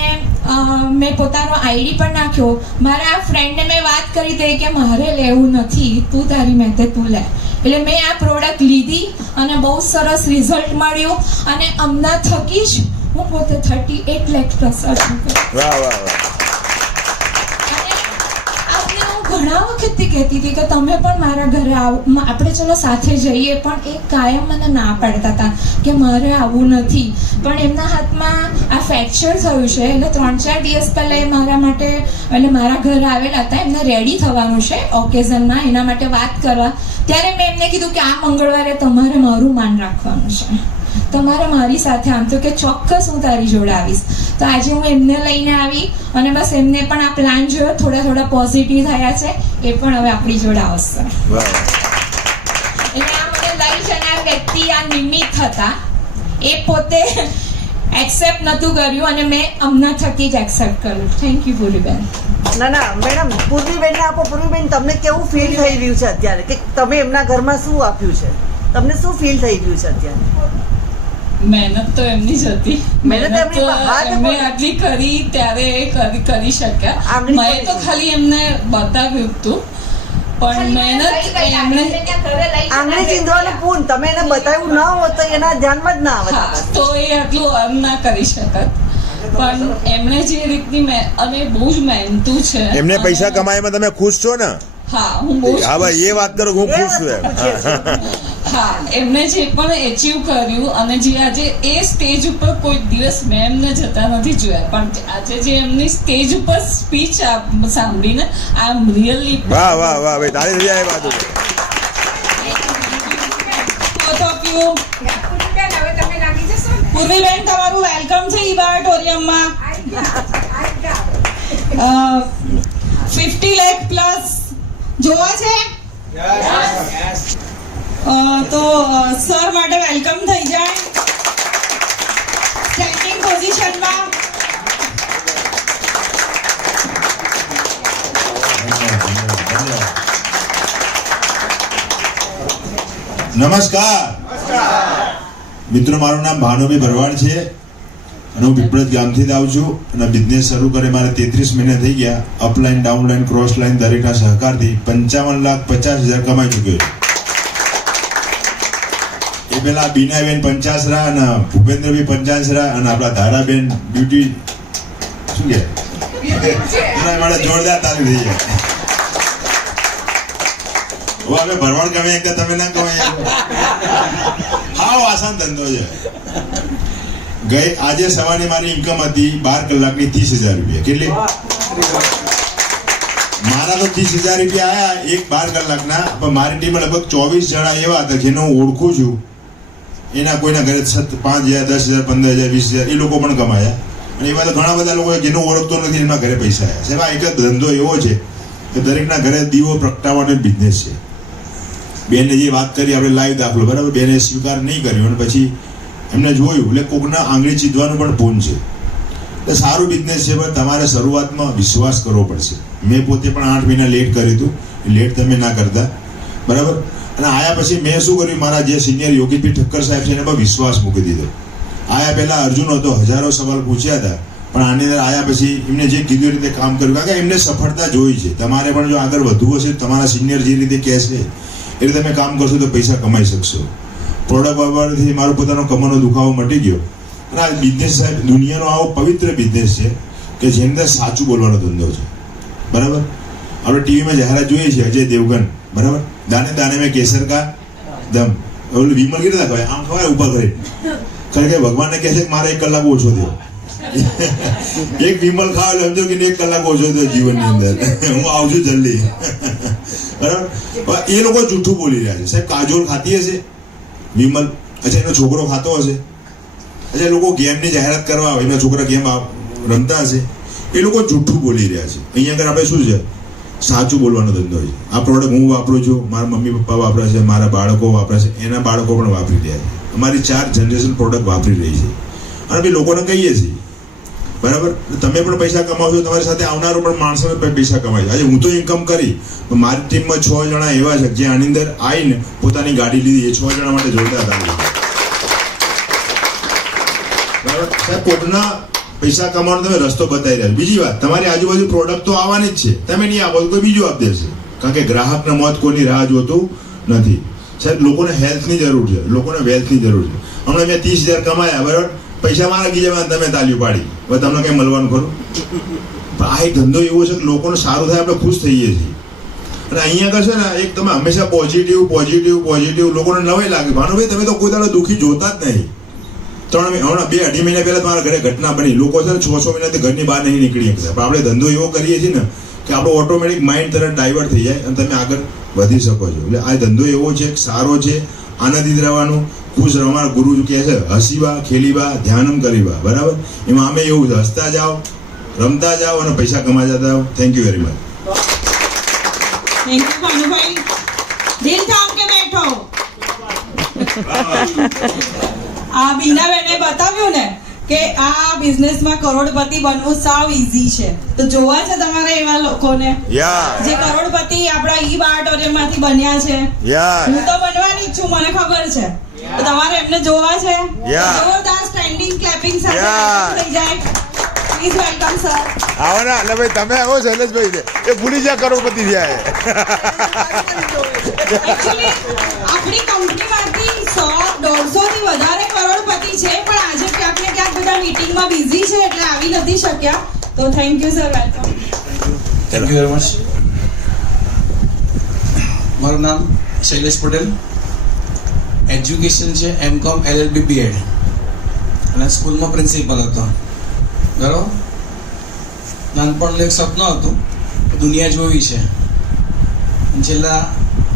મેં પોતાનો આઈડી પણ નાખ્યો. મારા આ ફ્રેન્ડને મેં વાત કરી હતી કે મારે લેવું નથી, તું તારી મેતે તું લે. એટલે મેં આ પ્રોડક્ટ લીધી અને બહુ સરસ રિઝલ્ટ મળ્યું અને હમણાં થકી જ હું પોતે 38 લાખ પ્લસ છું. ઘણા વખતથી કહેતી હતી કે તમે પણ મારા ઘરે આવો, આપણે ચલો સાથે જઈએ, પણ એ કાયમ મને ના પાડતા હતા કે મારે આવવું નથી. પણ એમના હાથમાં આ ફ્રેક્ચર થયું છે એટલે 3-4 દિવસ પહેલાં એ મારા માટે, એટલે મારા ઘરે આવેલા હતા, એમને રેડી થવાનું છે ઓકેઝનમાં, એના માટે વાત કરવા. ત્યારે મેં એમને કીધું કે આ મંગળવારે તમારે મારું માન રાખવાનું છે, તમારે મારી સાથે. આમ તો કે ચોક્કસ હું તારી જોડે આવીશ. તો આજે હું એમને લઈને આવી અને બસ એમને પણ આ પ્લાન જોયો, થોડા પોઝિટિવ થયા છે, એ પણ હવે આપણી જોડે આવશે. એટલે આ મને લઈ જનાર વ્યક્તિ આ નિમિત્ત હતા, એ પોતે એક્સેપ્ટ નહોતું કર્યું અને મેં હમણાં થકી જ એક્સેપ્ટ કર્યું. થેન્ક યુ પૂરીબેન. ના મેડમ, પૂર્વીબેનને આપો. પૂર્વીબેન, તમને કેવું ફીલ થઈ રહ્યું છે અત્યારે કે તમે એમના ઘરમાં શું આપ્યું છે? તમને શું ફીલ થઈ રહ્યું છે અત્યારે? મહેનત તો એમની જ હતી, મહેનત એમને આટલી કરી ત્યારે કરી શક્યા. મેં તો ખાલી એમને બતાવ્યું હતું, પણ મહેનત એમણે આંગળી ચીંધવાનું પૂન તમે એને બતાવ્યું ના હોત તો એના ધ્યાનમાં જ ના આવત, તો એ આટલું ના કરી શકત. પણ એમણે જે રીતની અને બહુ જ મહેનતુ છે. એમને પૈસા કમાયમાં તમે ખુશ છો ને? હા, હું બહુ. હા ભાઈ, એ વાત કરો, હું ખુશ છું. હા, એમને જે પણ એચીવ કર્યું અને જે આજે એ સ્ટેજ ઉપર કોઈ દિવસ મેં એમને જતા નથી જોયા, પણ આજે જે એમની સ્ટેજ ઉપર સ્પીચ સાંભળીને આઈ એમ રિયલી વાહ ભાઈ, તાળી થઈ જાય વાત. પૂર્વીબેન, તમારું વેલકમ છે ઈબા ઓડિટોરિયમમાં. 50 લાખ પ્લસ જોવા છે તો સર માટે વેલકમ થઈ જાય સ્ટેન્ડિંગ પોઝિશનમાં. નમસ્કાર મિત્રો, મારું નામ ભાનુભાઈ ભરવાડ છે અને હું પીપળજ ગામથી જ આવું છું અને બિઝનેસ શરૂ કરે મારે 33 મહિના થઈ ગયા. અપલાઈન, ડાઉનલાઈન, ક્રોસ લાઈન દરેકના સહકારથી 55,50,000 કમાઈ ચૂક્યો છું. એ પેલા બીનાબેન પંચાસરા અને ભૂપેન્દ્રભાઈ પંચાસરા અને આપણા ધારાબેન બ્યુટી શું કે એના માટે જોરદાર તાલી થઈ જાય. હવે ભરવાડ કમાય કે તમે ના કમાય, હાવ આસાન ધંધો છે. આજે સવારે મારી ઇન્કમ હતી 12 કલાકની 30,000 રૂપિયા. કેટલી? મારા તો 30,000 રૂપિયા આયા એક 12 કલાકના. પણ મારી ટીમમાં લગભગ 24 જણા એવા હતા જેને હું ઓળખું છું. એના કોઈના ઘરે 5,000, 10,000, 15,000, 20,000 એ લોકો પણ કમાયા. અને એવા તો ઘણા બધા લોકો જેને ઓળખતો નથી એમના ઘરે પૈસા આવ્યા. સાહેબ, આ એક જ ધંધો એવો છે કે દરેકના ઘરે દીવો પ્રગટાવવાનો બિઝનેસ છે. બેને જે વાત કરી આપણે લાઈવ દાખલો, બરાબર, બેને સ્વીકાર નહીં કર્યો અને પછી એમને જોયું એટલે કોકના આંગળી ચીધવાનું પણ પૂન છે. એટલે સારું બિઝનેસ છે, પણ તમારે શરૂઆતમાં વિશ્વાસ કરવો પડશે. મેં પોતે પણ 8 મહિના લેટ કર્યું હતું, લેટ તમે ના કરતા, બરાબર. અને આયા પછી મેં શું કર્યું, મારા જે સિનિયર યોગીપી ઠક્કર સાહેબ છે એના પર વિશ્વાસ મૂકી દીધો. આયા પહેલા અર્જુન હતો, હજારો સવાલ પૂછ્યા હતા, પણ આની અંદર આયા પછી એમને જે કીધું એ રીતે કામ કર્યું, કારણ કે એમને સફળતા જોઈ છે. તમારે પણ જો આગળ વધવું હશે, તમારા સિનિયર જે રીતે કહેશે એ રીતે તમે કામ કરશો તો પૈસા કમાઈ શકશો. પ્રોડક્ટ વાપરવાથી મારો પોતાનો કમરનો દુખાવો મટી ગયો. અને આ બિઝનેસ સાહેબ દુનિયાનો આવો પવિત્ર બિઝનેસ છે કે જેની અંદર સાચું બોલવાનો ધંધો છે, બરાબર. આપણે ટીવીમાં જાહેરાત જોઈએ છીએ, અજય દેવગન, બરાબર, દાને દાને મેં કેસર કા દમ, ઓલું વિમલ કીધું ખવાય, આમ ખવાય ઉપર કરી, કારણ કે ભગવાનને કહે છે કે મારે 1 કલાક ઓછો થયો. એક વિમલ ખાવ એટલે સમજો કે 1 કલાક ઓછો થયો જીવનની અંદર, હું આવું છું જલ્દી, બરાબર. એ લોકો જૂઠું બોલી રહ્યા છે. સાહેબ કાજોલ ખાતી હશે વિમલ, અચ્છા એનો છોકરો ખાતો હશે, અચ્છા લોકો ગેમની જાહેરાત કરવા આવે, એના છોકરા ગેમ રમતા હશે, એ લોકો જૂઠું બોલી રહ્યા છે. અહીંયા આગળ આપણે શું છે, સાચું બોલવાનો ધંધો છે. આ પ્રોડક્ટ હું વાપરું છું, મારા મમ્મી પપ્પા વાપરે છે, મારા બાળકો વાપરે છે, એના બાળકો પણ વાપરી રહ્યા છે. અમારી 4 જનરેશન પ્રોડક્ટ વાપરી રહી છે. અને બી લોકોને કહીએ છીએ, બરાબર, તમે પણ પૈસા કમાવશો, તમારી સાથે આવનારો પણ માણસો પૈસા કમાય છે. આજે હું તો ઇન્કમ કરી, મારી ટીમમાં 6 જણા એવા છે જે આની અંદર આવીને પોતાની ગાડી લીધી. એ 6 જણા માટે જોરદાર હતા, બરાબર. સાહેબ કોકના પૈસા કમાવાનો તમે રસ્તો બતાવી રહ્યા. બીજી વાત, તમારી આજુબાજુ પ્રોડક્ટ તો આવવાની જ છે, તમે નહીં આવો તો કોઈ બીજું આપી દેશે, કારણ કે ગ્રાહકના મોત કોઈની રાહ જોતું નથી. સાહેબ લોકોને હેલ્થની જરૂર છે, લોકોને વેલ્થની જરૂર છે. હમણાં મેં 30,000 કમાયા, બરાબર, પૈસા મારા ગીજામાં તમે તાલીઓ પાડી, હવે તમને કંઈ મળવાનું ખરું? પણ આ એક ધંધો એવો છે કે લોકોને સારું થાય, આપણે ખુશ થઈએ છીએ. અને અહીંયા આગળ છે ને, એક તમે હંમેશા પોઝિટિવ પોઝિટિવ પોઝિટિવ, લોકોને નવાઈ લાગે. ભાનુભાઈ તમે તો કોઈ દાડો દુઃખી જોતા જ નહીં. 2-2.5 મહિના પહેલા તમારા ઘરે ઘટના બની, લોકો છે ને 6 મહિનાથી ઘરની બહાર નહીં નીકળી શકતા. પણ આપણે ધંધો એવો કરીએ છીએ ને કે આપણો ઓટોમેટિક માઇન્ડ તરત ડાયવર્ટ થઈ જાય અને તમે આગળ વધી શકો છો. એટલે આ ધંધો એવો છે, સારો છે, આનંદિત રહેવાનું, ખુશ રહેવાનું. ગુરુ કહે છે હસીવા ખેલીવા ધ્યાનમ કરીવા, બરાબર. એમાં અમે એવું છે, હસતા જાઓ, રમતા જાઓ અને પૈસા કમાતા જાઓ. Thank you very much. Thank you Bhanubhai, દિલ થામ કે બેઠો. આ બીનાબેને બતાવ્યું ને કે આ બિઝનેસમાં કરોડપતિ બનવું સાવ ઈઝી છે. તો જોવા છે તમારે એવા લોકોને જે કરોડપતિ આપણા ઈ ઓડિટોરિયમમાંથી બન્યા છે. હું તો બનવાની જ છું, મને ખબર છે. તો તમારે એમને જોવા છે. જોરદાર સ્ટેન્ડિંગ ક્લેપિંગ સાથે થઈ જાય. Please welcome sir. આવો ને, એટલે ભાઈ તમે આવો શૈલેષભાઈ છે એ ભૂલી જા કરોડપતિ થયા. એકચ્યુઅલી આપણી કંપનીમાંથી 100-150 થી વધારે કરોડપતિ છે, પણ આજે ક્યાંક ને ક્યાંક બધા મીટિંગમાં બિઝી છે એટલે આવી નથી શક્યા. તો thank you sir, welcome. Thank you very much. મારું નામ શૈલેષ પટેલ, એજ્યુકેશન છે M.Com LLB B.Ed અને સ્કૂલમાં પ્રિન્સિપલ હતો, બરાબર. નાનપણનું એક સપનું હતું કે દુનિયા જોવી છે. છેલ્લા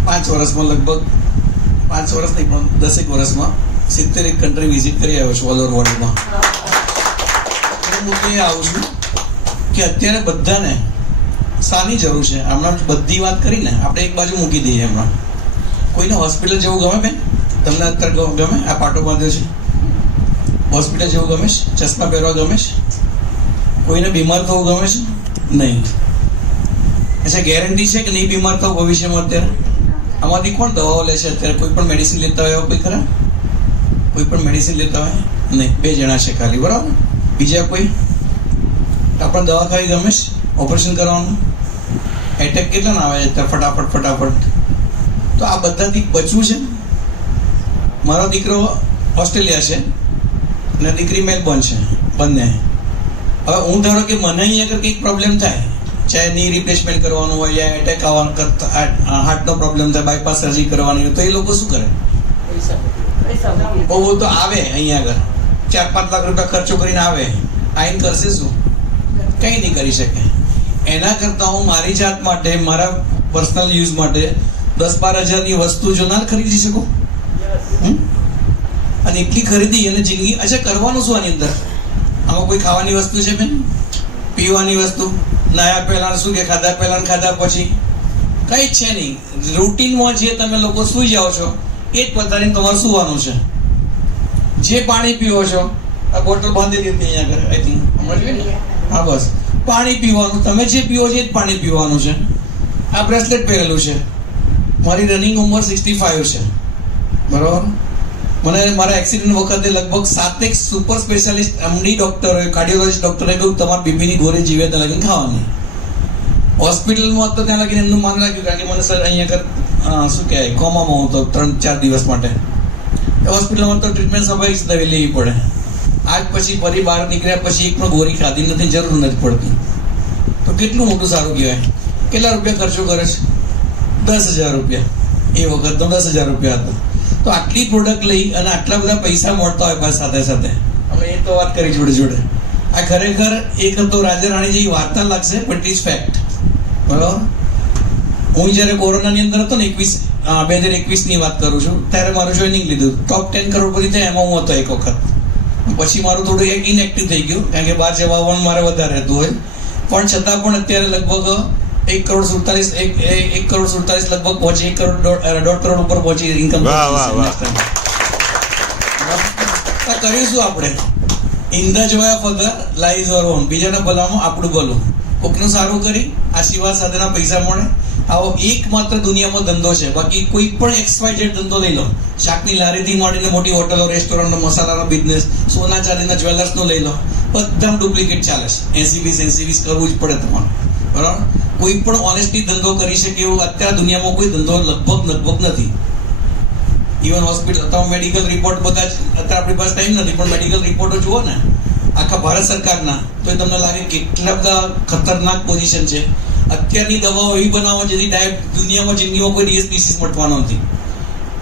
5 વર્ષમાં લગભગ 5 વર્ષ નહીં પણ 10 વર્ષમાં 70 કન્ટ્રી વિઝિટ કરી આવ્યો છું ઓલ ઓવર વર્લ્ડમાં. હું તો એ આવું છું કે અત્યારે બધાને શાની જરૂર છે. હમણાં બધી વાત કરીને આપણે એક બાજુ મૂકી દઈએ. હમણાં કોઈને હોસ્પિટલ જેવું ગમે બેન? તમને અત્યારે ગમે આ પાટો બાંધ્યો છે? હોસ્પિટલ જેવું ગમે છે? ચશ્મા પહેરવા ગમે છે? કોઈને બીમાર થવું ગમે છે? નહીં. અચ્છા, ગેરંટી છે કે નહીં બીમાર થવું ભવિષ્યમાં? અત્યારે આમાંથી કોણ દવાઓ લે છે? અત્યારે કોઈ પણ મેડિસિન લેતા હોય કોઈ ખરા? કોઈ પણ મેડિસિન લેતા હોય નહીં. 2 જણા છે ખાલી, બરાબર. બીજા કોઈ? આપણને દવા ખાવી ગમે છે? ઓપરેશન કરવાનું? એટેક કેટલા ના આવે છે ફટાફટ? તો આ બધાથી બચવું છે. મારો દીકરો ઓસ્ટ્રેલિયા છે અને દીકરી મેલબોર્ન છે, બંને. હવે હું ધારો કે મને અહીંયા આગળ કંઈક પ્રોબ્લેમ થાય, ચાહે ની રિપ્લેસમેન્ટ કરવાનું હોય યા એટેક આવવાનું, હાર્ટનો પ્રોબ્લેમ થાય, બાયપાસ સર્જરી કરવાની હોય, તો એ લોકો શું કરે? બહુ તો આવે અહીંયા આગળ 4-5 લાખ રૂપિયા ખર્ચો કરીને આવે, આઈન કરશે શું? કંઈ નહીં કરી શકે. એના કરતાં હું મારી જાત માટે, મારા પર્સનલ યુઝ માટે 10-12 હજારની વસ્તુ જો ના ખરીદી શકું, અને એટલી ખરીદી અને જિંદગી. અચ્છા, કરવાનું શું આની અંદર? આમાં કોઈ ખાવાની વસ્તુ છે બેન? પીવાની વસ્તુ? નાયા પહેલા શું કે ખાધા પહેલા ખાધા પછી? કંઈ જ છે નહીં. રૂટીનમાં જે તમે લોકો સૂઈ જાઓ છો એ જ પતાવીને તમારે સૂવાનું છે. જે પાણી પીવો છો, આ બોટલ બાંધી દીધી અહીંયા આગળ, આઈ થિંક હમણાં જોઈએ ને, હા બસ પાણી પીવાનું, તમે જે પીવો છો એ જ પાણી પીવાનું છે. આ બ્રેસલેટ પહેરેલું છે. મારી રનિંગ ઉંમર 65 છે, બરાબર. મને મારા એક્સિડન્ટ વખતે લગભગ 7 સુપર સ્પેશિયાલિસ્ટ એમડી ડૉક્ટરોએ, કાર્ડિયોલોજીસ્ટ ડૉક્ટરે કહ્યું તમારા બીપીની ગોળી જીવે ત્યાં લગીને ખાવાની. હોસ્પિટલમાં તો ત્યાં લગીને એમનું માન રાખ્યું, કારણ કે મને સર અહીંયા આગળ શું કહેવાય કોમામાં હું તો 3-4 દિવસ માટે હોસ્પિટલમાં તો ટ્રીટમેન્ટ સ્વાભાવિક દવી લેવી પડે. આજ પછી ફરી બહાર નીકળ્યા પછી એક પણ ગોળી ખાધી નથી, જરૂર નથી પડતી. તો કેટલું મોટું સારું કહેવાય. કેટલા રૂપિયા ખર્ચો કરે છે? 10,000 રૂપિયા. એ વખત તો 10,000 રૂપિયા હતા. તો આટલી પ્રોડક્ટ લઈ અને આટલા બધા પૈસા મળતા હોય પાછા સાથે સાથે, અમે એ તો વાત કરી જોડે જોડે. આ ખરેખર એક તો રાજા રાણી જેવી વાર્તા લાગશે, પણ ઇટ ઇઝ ફેક્ટ, બરાબર. હું જ્યારે કોરોનાની અંદર હતો ને 2021ની વાત કરું છું, ત્યારે મારું જોઈનિંગ લીધું. ટોપ 10 કરોડપતિ થયા એમાં હું હતો એક વખત. પછી મારું થોડું ઇનએક્ટિવ થઈ ગયું, કારણ કે બહાર જવા આવવાનું મારે વધારે રહેતું હોય. પણ છતાં પણ અત્યારે લગભગ 1 કરોડ 47 લગભગ પહોંચી, 1 કરોડ 1.5 કરોડ ઉપર પહોંચી ઇન્કમ. કર્યું શું આપણે? In the Joy of other lies or on. બીજાના ભલામાં આપણું ભલું. કોકનું સારું કરી આશીર્વાદ સાથેના પૈસા મળે. આવો એકમાત્ર દુનિયામાં ધંધો છે. બાકી કોઈ પણ XYZ ધંધો લઈ લો, શાકની લારીથી માંડીને મોટી હોટલો, રેસ્ટોરન્ટનો, મસાલાનો બિઝનેસ, સોના ચાંદીના જ્વેલર્સનો લઈ લો, બધા ડુપ્લિકેટ ચાલે છે. 80-20 કરવું જ પડે તમારે, બરાબર. કોઈ પણ ઓનેસ્ટલી ધંધો કરી શકે એવું અત્યારે દુનિયામાં કોઈ ધંધો લગભગ નથી. ઇવન હોસ્પિટલ, તમે મેડિકલ રિપોર્ટ બધા જ, અત્યારે આપણી પાસે ટાઈમ નથી, પણ મેડિકલ રિપોર્ટો જુઓ ને આખા ભારત સરકારના, તો તમને લાગે કેટલા બધા ખતરનાક પોઝિશન છે. અત્યારની દવાઓ એવી બનાવો જેથી દુનિયામાં જિંદગીમાં કોઈ ડિસીઝ મટવાનો નથી.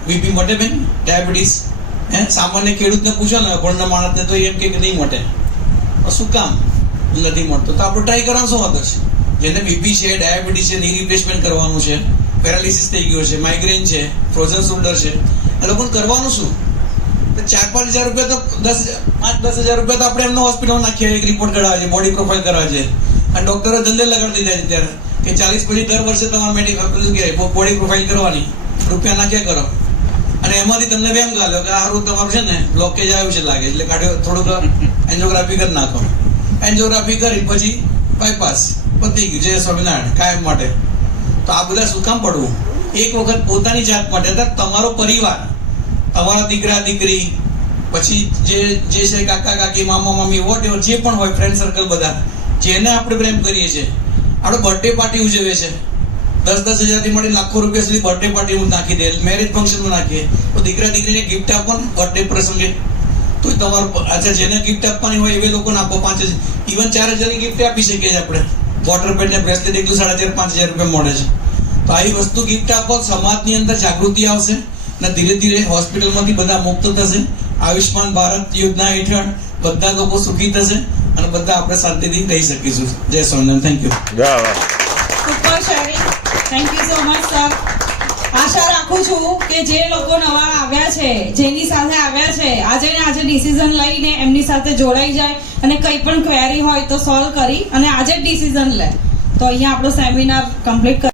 બીપી મટે બેન? ડાયાબિટીસ સામાન્ય ખેડૂતને પૂછો ને, અભણના માણસને તો એમ કે નહીં મટે. શું કામ નથી મળતો? તો આપણે ટ્રાય કરવાનું શું વાંધો છે? જેને બીપી છે, ડાયાબિટીસ છે, ની રિપ્લેસમેન્ટ કરવાનું છે, પેરાલિસિસ થઈ ગયો છે, માઇગ્રેન છે, ફ્રોઝન શોલ્ડર છે, એ લોકોને કરવાનું શું? 4-5 હજાર રૂપિયા તો 5-10 હજાર રૂપિયા તો આપણે એમનો હોસ્પિટલમાં નાખીએ, એક રિપોર્ટ કરાવે છે, બોડી પ્રોફાઇલ કરાવે છે. અને ડોક્ટરો ધંધે લગાડી દીધા છે ત્યારે કે 40 પછી દર વર્ષે તમારે બોડી પ્રોફાઇલ કરવાની, રૂપિયા નાખ્યા કરો. અને એમાંથી તમને વેમ ગાલ્યો કે સારું તમારું છે ને બ્લોકેજ આવ્યું છે લાગે, એટલે કાઢ્યો, થોડુંક એન્જિયોગ્રાફી કરી નાખો. એન્જિયોગ્રાફી કરી પછી બાયપાસ, પતી ગયું. જય સ્વામિનારાયણ, કાયમ માટે. તો આ બધા શું કામ પડવું? એક વખત પોતાની જાત માટે, તમારો પરિવાર, તમારા દીકરા દીકરી, પછી જે છે કાકા કાકી, મામા મામી, વોટ એવર જે પણ હોય, ફ્રેન્ડ સર્કલ, બધા જેને આપણે પ્રેમ કરીએ છીએ. આપણે બર્થડે પાર્ટી ઉજવીએ છીએ, 10-10 હજારથી મળી લાખો રૂપિયા સુધી બર્થડે પાર્ટી નાખી દે, મેરેજ ફંક્શનમાં નાખીએ. તો દીકરા દીકરીને ગિફ્ટ આપો ને બર્થડે પ્રસંગે, તો તમારું અચ્છા જેને ગિફ્ટ આપવાની હોય એવે લોકોને આપો. 5,000 ઇવન 4,000ની ગિફ્ટ આપી શકીએ છીએ આપણે. વોટર પેન ને બ્રેસલેટ એકલું 4,500 રૂપિયા મળે છે. તો આવી વસ્તુ ગિફ્ટ આપો, સમાજની અંદર જાગૃતિ આવશે અને ધીરે ધીરે હોસ્પિટલમાંથી બધા મુક્ત થશે. આયુષ્માન ભારત યોજના હેઠળ બધા લોકો સુખી થશે અને બધા આપણે શાંતિથી રહી શકીશું. જય Swaminarayan. Thank you. Super sharing, thank you so much sir. આશા રાખું છું કે જે લોકો નવા આવ્યા છે, જેની સાથે આવ્યા છે, આજે ડિસિઝન લઈને એમની સાથે જોડાઈ જાય અને કંઈ પણ ક્વેરી હોય તો સોલ્વ કરી અને આજે જ ડિસિઝન લે. તો અહીંયા આપણો સેમિનાર કમ્પ્લીટ